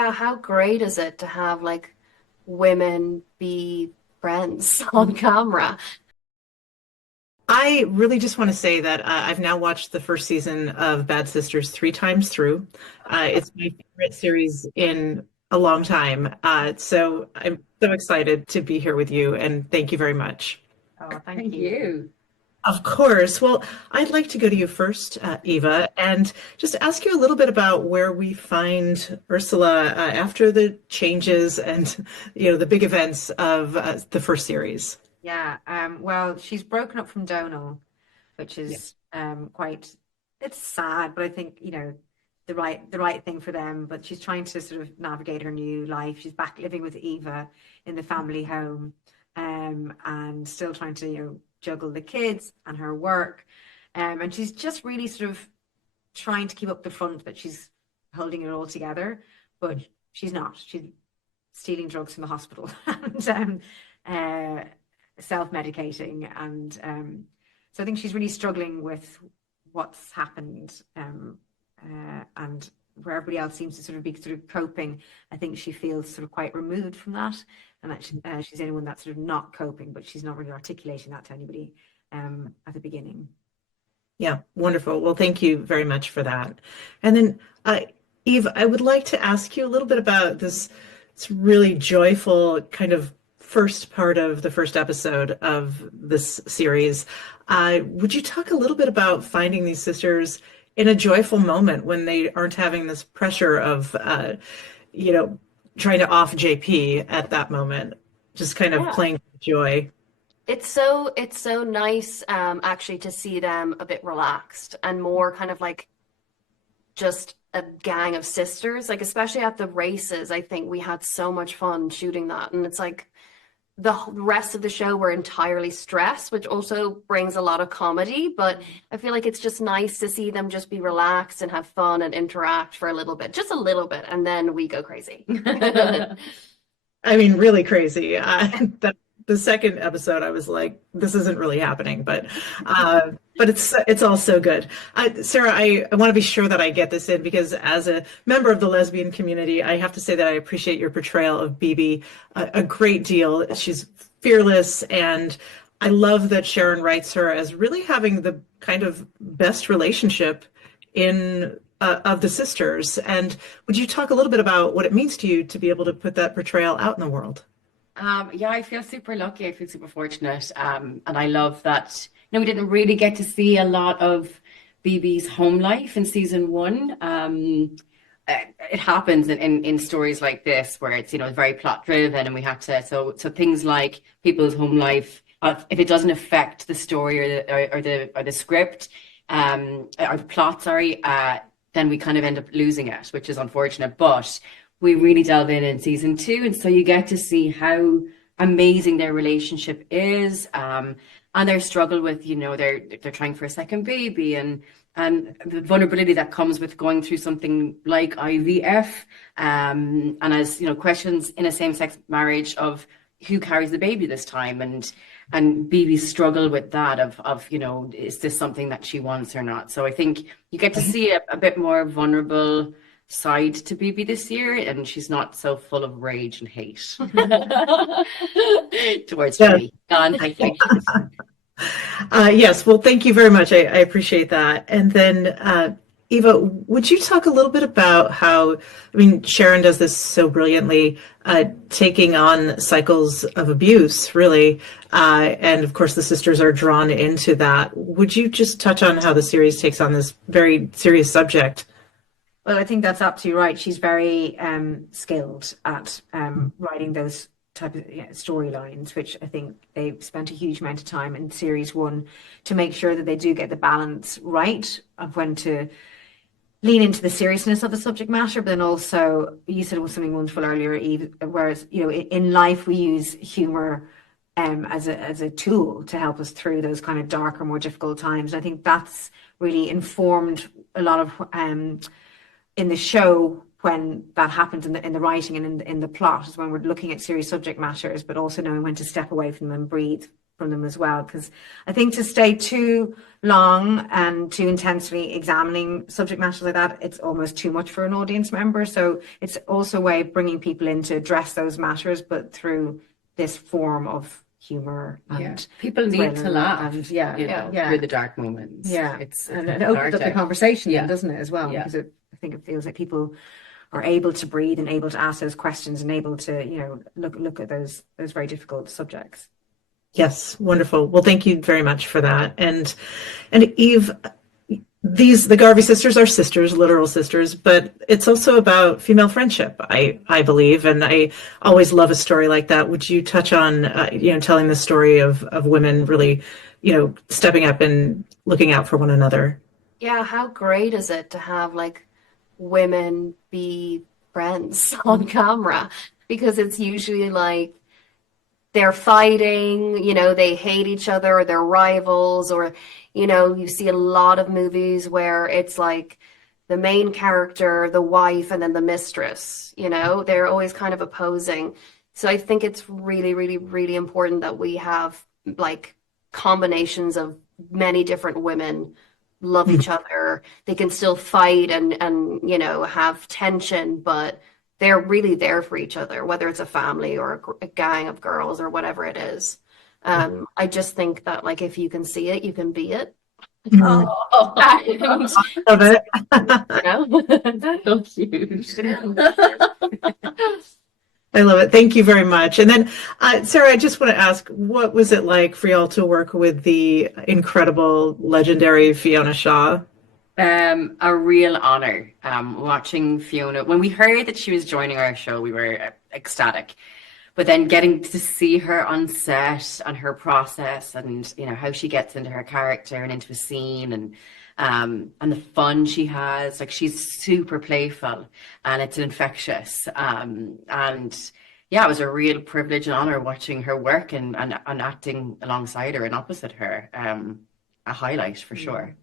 yeah, how great is it to have like women be friends on camera? I really just want to say that I've now watched the first season of Bad Sisters three times through. It's my favorite series in a long time. So I'm so excited to be here with you, and thank you very much. Oh, thank Thank you. you. Of course. Well, I'd like to go to you first, Eva, and just ask you a little bit about where we find Ursula after the changes and, the big events of the first series. Yeah, well, she's broken up from Donal, which Yeah. is quite it's sad, but I think, the right thing for them. But she's trying to sort of navigate her new life. She's back living with Eva in the family home, and still trying to, juggle the kids and her work. And she's just really sort of trying to keep up the front that she's holding it all together, but she's not. She's stealing drugs from the hospital and self-medicating, and so I think she's really struggling with what's happened, and where everybody else seems to sort of be sort of coping. I think she feels sort of quite removed from that, and that she's the only one that's sort of not coping, but she's not really articulating that to anybody at the beginning. Yeah, wonderful. Well, thank you very much for that. And then, Eve, I would like to ask you a little bit about this. It's really joyful kind of first part of the first episode of this series. Would you talk a little bit about finding these sisters in a joyful moment when they aren't having this pressure of, you know, trying to off JP at that moment, just kind of Yeah. playing for joy? It's so nice actually to see them a bit relaxed and more kind of like just a gang of sisters. Like especially at the races, I think we had so much fun shooting that. And it's like the rest of the show were entirely stressed, which also brings a lot of comedy. But I feel like it's just nice to see them just be relaxed and have fun and interact for a little bit, just a little bit, and then we go crazy. I mean, really crazy. The second episode, I was like, this isn't really happening, but it's all so good. Sarah, I want to be sure that I get this in because as a member of the lesbian community, I have to say that I appreciate your portrayal of BB a great deal. She's fearless, and I love that Sharon writes her as really having the kind of best relationship in of the sisters. And would you talk a little bit about what it means to you to be able to put that portrayal out in the world? Yeah, I feel super lucky. I feel super fortunate. And I love that, we didn't really get to see a lot of BB's home life in season one. It happens in stories like this where it's, very plot driven and we have to, so things like people's home life, if it doesn't affect the story or the script, or the plot, sorry, then we kind of end up losing it, which is unfortunate. But we really delve in season two, and so you get to see how amazing their relationship is, and their struggle with, they're trying for a second baby, and the vulnerability that comes with going through something like IVF, and as questions in a same-sex marriage of who carries the baby this time, and BB's struggle with that of is this something that she wants or not? So I think you get to see a bit more vulnerable side to BB this year, and she's not so full of rage and hate towards Yeah. Jimmy. Gone, thank you. Yes, well, thank you very much. I appreciate that. And then, Eva, would you talk a little bit about how, I mean, Sharon does this so brilliantly, taking on cycles of abuse, really. And of course, the sisters are drawn into that. Would you just touch on how the series takes on this very serious subject? Well, I think that's absolutely right. She's very skilled at writing those type of storylines, which I think they've spent a huge amount of time in series one to make sure that they do get the balance right of when to lean into the seriousness of the subject matter, but then also you said it was something wonderful earlier, Eve. Whereas in life we use humor as a tool to help us through those kind of darker, more difficult times. I think that's really informed a lot of in the show when that happens in the writing and in the plot is when we're looking at serious subject matters, but also knowing when to step away from them, breathe from them as well. Because I think to stay too long and too intensely examining subject matters like that, it's almost too much for an audience member. So it's also a way of bringing people in to address those matters, but through this form of humor and people need to laugh and through the dark moments. And it opens up the conversation, doesn't it, as well? Yeah. Because I think it feels like people are able to breathe and able to ask those questions and able to, look at those very difficult subjects. Yes, wonderful. Well, thank you very much for that. And Eve, the Garvey sisters are sisters, literal sisters, but it's also about female friendship, I believe, and I always love a story like that. Would you touch on, telling the story of women really, stepping up and looking out for one another? Yeah, how great is it to have like women be friends on camera? Because it's usually like they're fighting, they hate each other, or they're rivals, or, you see a lot of movies where it's like the main character, the wife, and then the mistress, they're always kind of opposing. So I think it's really, really, really important that we have like combinations of many different women love each other. They can still fight and have tension, but they're really there for each other, whether it's a family or a gang of girls or whatever it is. I just think that like if you can see it, you can be it. Oh, Love it. that's so cute. I love it. Thank you very much. And then, Sarah, I just want to ask, what was it like for y'all to work with the incredible, legendary Fiona Shaw? A real honor. Watching Fiona, when we heard that she was joining our show, we were ecstatic. But then getting to see her on set and her process, and how she gets into her character and into a scene, and the fun she has, like she's super playful and it's infectious. And yeah, it was a real privilege and honor watching her work and acting alongside her and opposite her. A highlight for sure.